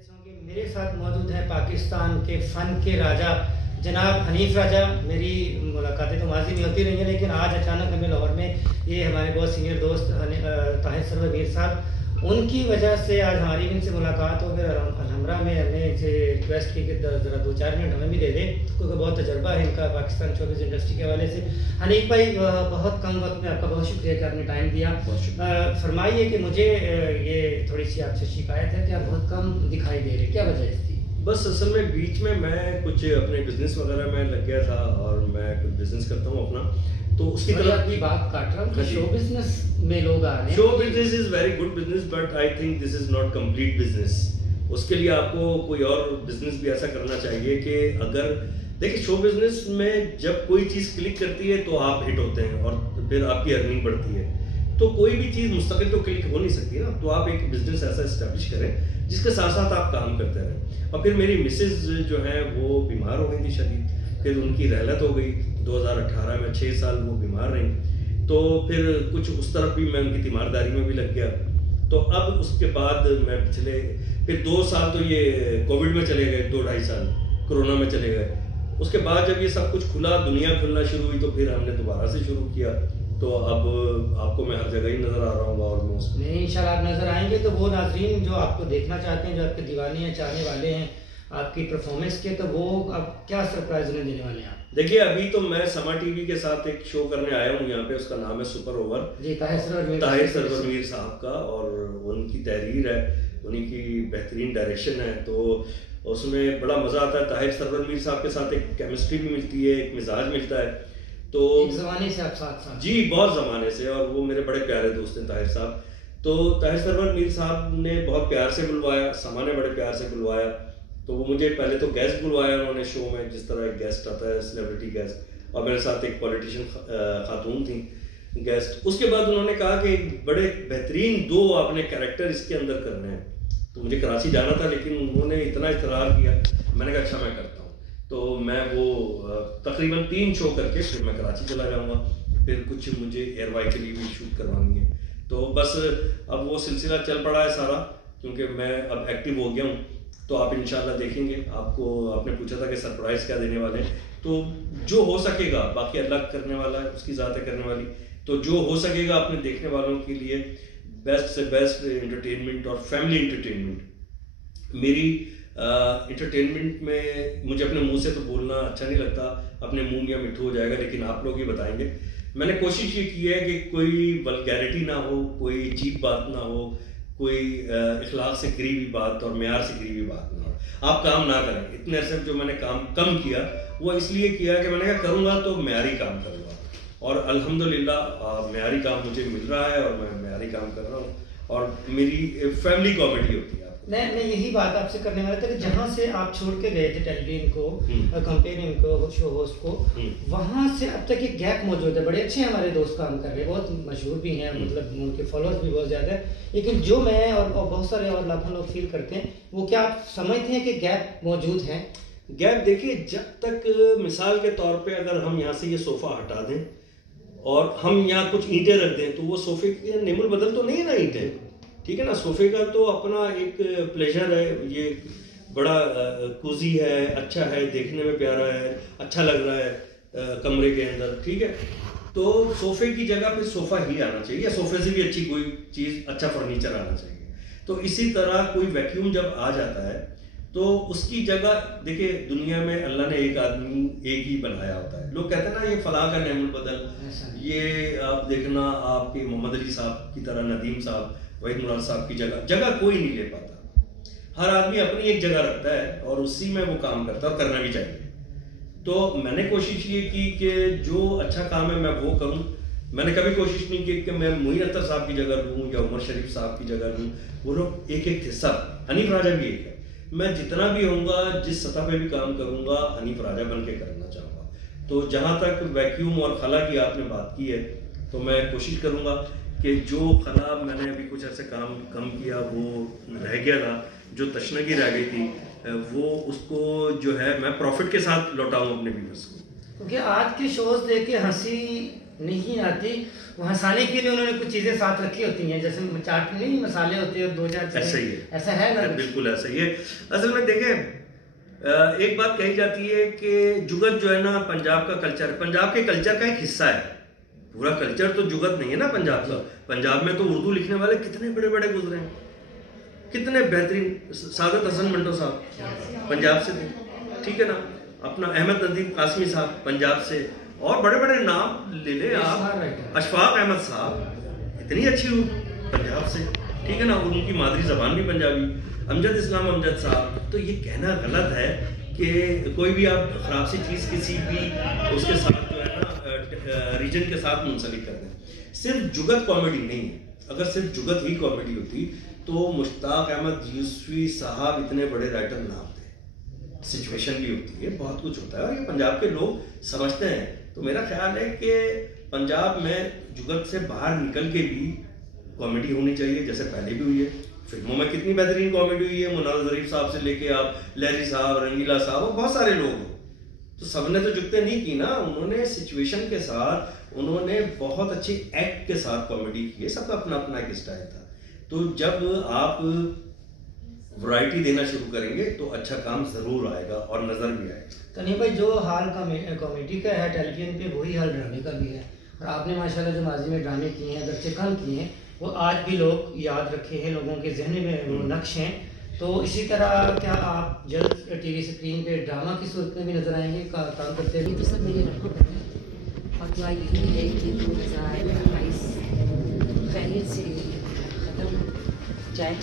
से होंगे। मेरे साथ मौजूद हैं पाकिस्तान के फ़न के राजा जनाब हनीफ राजा। मेरी मुलाकातें तो माजी में होती रही हैं, लेकिन आज अचानक हमें लाहौर में ये हमारे बहुत सीनियर दोस्त ताहिर सरवर मीर साहब, उनकी वजह से आज हमारी इनसे मुलाकात हो। फिर अलहमरा में हमने इनसे रिक्वेस्ट की कि ज़रा 2-4 मिनट हमें भी दे दें, क्योंकि बहुत तजर्बा है इनका पाकिस्तान शोबिज़ इंडस्ट्री के हवाले से। हनीफ भाई, बहुत कम वक्त में आपका बहुत शुक्रिया कि आपने टाइम दिया। फरमाइए कि मुझे ये थोड़ी सी आपसे शिकायत है कि आप बहुत कम दिखाई दे रहे, क्या वजह है इसकी? बस असल में बीच में मैं कुछ अपने बिजनेस वगैरह में लग गया था, और मैं कुछ बिजनेस करता हूँ अपना, तो उसकी तरफ की बात काट रहा हूँ। शो बिजनेस में लोग आ रहे हैं। Show business is very good business, but I think this is not complete business. उसके लिए आपको कोई और बिजनेस भी ऐसा करना चाहिए कि अगर देखिए, शो बिजनेस में जब कोई चीज़ क्लिक करती है तो आप हिट होते हैं और फिर आपकी अर्निंग बढ़ती है। तो कोई भी चीज़ मुस्तकिल तो क्लिक हो नहीं सकती ना, तो आप एक बिजनेस ऐसा इस्टेब्लिश करें जिसके साथ साथ आप काम करते रहें। और फिर मेरी मिसेज जो है वो बीमार हो गई थी शदीद, फिर उनकी रहलत हो गई 2018 में, 6 साल वो बीमार रही। तो फिर कुछ उस तरफ भी मैं उनकी तीमारदारी में भी लग गया। तो अब उसके बाद मैं पिछले फिर 2 साल तो ये कोविड में चले गए, 2-2.5 साल कोरोना में चले गए। उसके बाद जब ये सब कुछ खुला, दुनिया खुलना शुरू हुई, तो फिर हमने दोबारा से शुरू किया। तो अब आपको मैं हर जगह ही नज़र आ रहा हूँ ऑलमोस्ट। नहीं, इंशाल्लाह आप नज़र आएंगे। तो वो नाज़रीन जो आपको देखना चाहते हैं, जो आपके दीवाने हैं, चाहने वाले हैं आपकी परफॉर्मेंस के, तो वो अब क्या सरप्राइज उन्हें देने वाले हैं आप? देखिए, अभी तो मैं समा टीवी के साथ एक शो करने आया हूँ यहाँ पे, उसका नाम है सुपर ओवर। जी, ताहिर सरवर मीर साहब का, और उनकी तहरीर है, उन्हीं की बेहतरीन डायरेक्शन है, तो उसमें बड़ा मज़ा आता है। ताहिर सरवर मीर साहब के साथ एक केमिस्ट्री भी मिलती है, एक मिजाज मिलता है। तो एक ज़माने से आप साथ जी, बहुत ज़माने से, और वो मेरे बड़े प्यारे दोस्त हैं ताहिर साहब। तो ताहिर सरवर मीर साहब ने बहुत प्यार से बुलवाया, समा ने बड़े प्यार से बुलवाया। तो वो मुझे पहले तो गेस्ट बुलवाया उन्होंने शो में, जिस तरह गेस्ट आता है सेलिब्रिटी गेस्ट, और मेरे साथ एक पॉलिटिशियन खातून थी गेस्ट। उसके बाद उन्होंने कहा कि बड़े बेहतरीन 2 आपने कैरेक्टर इसके अंदर करने हैं। तो मुझे कराची जाना था, लेकिन उन्होंने इतना इतरार किया, मैंने कहा अच्छा मैं करता हूँ। तो मैं वो तकरीबन 3 शो करके फिर मैं कराची चला जाऊँगा। फिर कुछ मुझे एयरवाई के लिए भी शूट करवानी है। तो बस अब वो सिलसिला चल पड़ा है सारा, क्योंकि मैं अब एक्टिव हो गया हूँ। तो आप इंशाल्लाह देखेंगे। आपने पूछा था कि सरप्राइज़ क्या देने वाले हैं, तो जो हो सकेगा, बाकी अल्लाह करने वाला है, उसकी ज़ात है करने वाली, तो जो हो सकेगा अपने देखने वालों के लिए बेस्ट से बेस्ट एंटरटेनमेंट और फैमिली एंटरटेनमेंट। मेरी एंटरटेनमेंट में मुझे अपने मुंह से तो बोलना अच्छा नहीं लगता, अपने मुंह या मिठू हो जाएगा, लेकिन आप लोग ही बताएंगे। मैंने कोशिश ये की है कि कोई वल्गैरिटी ना हो, कोई चीप बात ना हो, कोई इखलाक से गिरी हुई बात और मेयार से गिरी हुई बात ना हो। आप काम ना करें। इतने अरसे जो मैंने काम कम किया, वो इसलिए किया कि मैंने कहा करूँगा तो मेयारी काम करूँगा, और अल्हम्दुलिल्लाह मेयारी काम मुझे मिल रहा है, और मैं मेयारी काम कर रहा हूँ, और मेरी फैमिली कॉमेडी होती है। मैं यही बात आपसे करने वाला था कि जहाँ से आप छोड़ के गए थे टेलीविजन को, कंपेनियन को, शो होस्ट को, वहाँ से अब तक एक गैप मौजूद है। बड़े अच्छे हमारे दोस्त काम कर रहे हैं, बहुत मशहूर भी हैं, मतलब उनके फॉलोअर्स भी बहुत ज़्यादा है, लेकिन जो मैं और बहुत सारे और लाखों लोग फील करते हैं, वो क्या आप समझते हैं कि गैप मौजूद है? गैप देखिए, जब तक मिसाल के तौर पे अगर हम यहाँ से ये सोफ़ा हटा दें और हम यहाँ कुछ ईंटें रख दें, तो वो सोफ़े के नेमुल बदल तो नहीं है ना ईंटें, ठीक है ना। सोफ़े का तो अपना एक प्लेजर है, ये बड़ा कोजी है, अच्छा है, देखने में प्यारा है, अच्छा लग रहा है कमरे के अंदर, ठीक है। तो सोफ़े की जगह पे सोफ़ा ही आना चाहिए, या सोफ़े से भी अच्छी कोई चीज़, अच्छा फर्नीचर आना चाहिए। तो इसी तरह कोई वैक्यूम जब आ जाता है, तो उसकी जगह देखिए, दुनिया में अल्लाह ने एक आदमी एक ही बनाया होता है। लोग कहते हैं ना ये फलां का नेमुल बदल, ये आप देखना आपके मोहम्मद अली साहब की तरह, नदीम साहब, वहीद मुराद साहब की जगह कोई नहीं ले पाता। हर आदमी अपनी एक जगह रखता है, और उसी में वो काम करता है, और करना भी चाहिए। तो मैंने कोशिश ये की कि जो अच्छा काम है मैं वो करूं। मैंने कभी कोशिश नहीं की कि मैं मोइन अख्तर साहब की जगह लूँ या उमर शरीफ साहब की जगह लूँ। वो लोग एक थे सब, हनीफ राजा भी एक है। मैं जितना भी होऊंगा, जिस सतह पे भी काम करूंगा, हनीफ राजा बन के करना चाहूँगा। तो जहाँ तक वैक्यूम और खला की आपने बात की है, तो मैं कोशिश करूँगा कि जो खला मैंने अभी कुछ ऐसे काम कम किया, वो रह गया था, जो तशनगी रह गई थी, वो उसको जो है मैं प्रॉफिट के साथ लौटाऊँ अपने व्यूअर्स को। क्योंकि आज के शोज देख के हंसी नहीं आती, वो हंसाने के लिए उन्होंने कुछ चीज़ें साथ रखी होती हैं, जैसे चाट में नहीं मसाले होते हैं और 2-4 ऐसा ही है, ऐसा है ना? बिल्कुल ऐसा ही है। असल में देखें, एक बात कही जाती है कि जुगत जो है ना पंजाब का कल्चर, पंजाब के कल्चर का एक हिस्सा है। पूरा कल्चर तो जुगत नहीं है ना पंजाब का। पंजाब में तो उर्दू लिखने वाले कितने बड़े बड़े गुजरे हैं, कितने बेहतरीन। सादत हसन मंटो साहब पंजाब से थे, ठीक है ना। अपना अहमद नदीम कासमी साहब पंजाब से, और बड़े बड़े नाम ले ले आप, अशफाक अहमद साहब, इतनी अच्छी उर्दू पंजाब से, ठीक है ना। उनकी मादरी जबान भी पंजाबी। अमजद इस्लाम अमजद साहब। तो ये कहना गलत है कि कोई भी आप खराब सी चीज़ किसी भी उसके साथ जो है ना रीजन के साथ मुंसलिक कर दें। सिर्फ जुगत कॉमेडी नहीं है। अगर सिर्फ जुगत ही कॉमेडी होती तो मुश्ताक अहमद यूसुफी साहब इतने बड़े राइटर ना होते। सिचुएशन भी होती है, बहुत कुछ होता है, और ये पंजाब के लोग समझते हैं। तो मेरा ख्याल है कि पंजाब में जुगत से बाहर निकल के भी कॉमेडी होनी चाहिए, जैसे पहले भी हुई है। फिल्मों में कितनी बेहतरीन कॉमेडी हुई है, मुनार ज़रीफ साहब से लेके आप लहरी साहब, रंगीला साहब, और बहुत सारे लोग हैं। तो सबने तो जुगते नहीं की ना, उन्होंने सिचुएशन के साथ, उन्होंने बहुत अच्छे एक्ट के साथ कॉमेडी की है। सबका अपना अपना एक स्टाइल था। तो जब आप वैरायटी देना शुरू करेंगे तो अच्छा काम जरूर आएगा और नजर भी आएगा। तो नहीं भाई, जो हाल कॉमेडी का है टेलीविजन पे, वही हाल ड्रामे का भी है। और आपने माशाल्लाह जो माजी में ड्रामे किए हैं, अगरचे कम किए हैं, वो आज भी लोग याद रखे हैं, लोगों के जहन में वो नक्श हैं। तो इसी तरह क्या आप जल्द टीवी स्क्रीन पे ड्रामा की सूरत में भी नजर आएंगे काम करते हुए? तो सब मेरे रखो और दुआ यही है कि 2022 खैरियत से ख़त्म जाए।